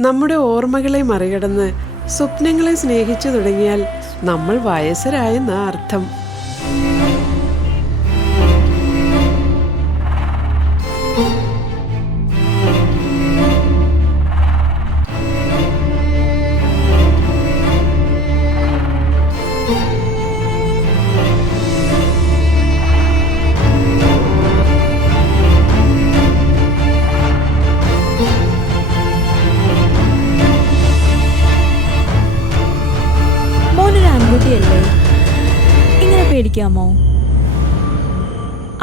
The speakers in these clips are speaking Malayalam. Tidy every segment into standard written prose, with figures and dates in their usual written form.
നമ്മുടെ ഓർമ്മകളെ മറികടന്ന് സ്വപ്നങ്ങളെ സ്നേഹിച്ചു തുടങ്ങിയാൽ നമ്മൾ വയസ്സരായെന്ന അർത്ഥം. ഇങ്ങനെ പേടിക്കാമോ?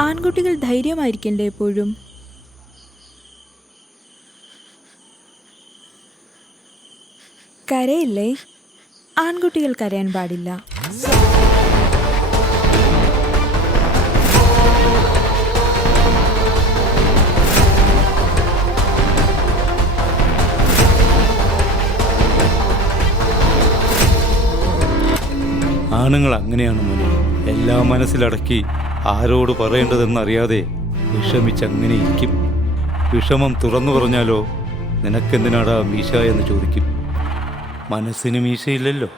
ആൺകുട്ടികൾ ധൈര്യമായിരിക്കണ്ടേ എപ്പോഴും? കരയില്ലേ? ആൺകുട്ടികൾ കരയാൻ പാടില്ല. ആണുങ്ങൾ അങ്ങനെയാണ് മോനെ, എല്ലാം മനസ്സിലടക്കി ആരോട് പറയേണ്ടതെന്നറിയാതെ വിഷമിച്ചങ്ങനെ ഇരിക്കും. വിഷമം തുറന്നു പറഞ്ഞാലോ നിനക്കെന്തിനാടാ മീശ എന്ന് ചോദിക്കും. മനസ്സിന് മീശയില്ലല്ലോ.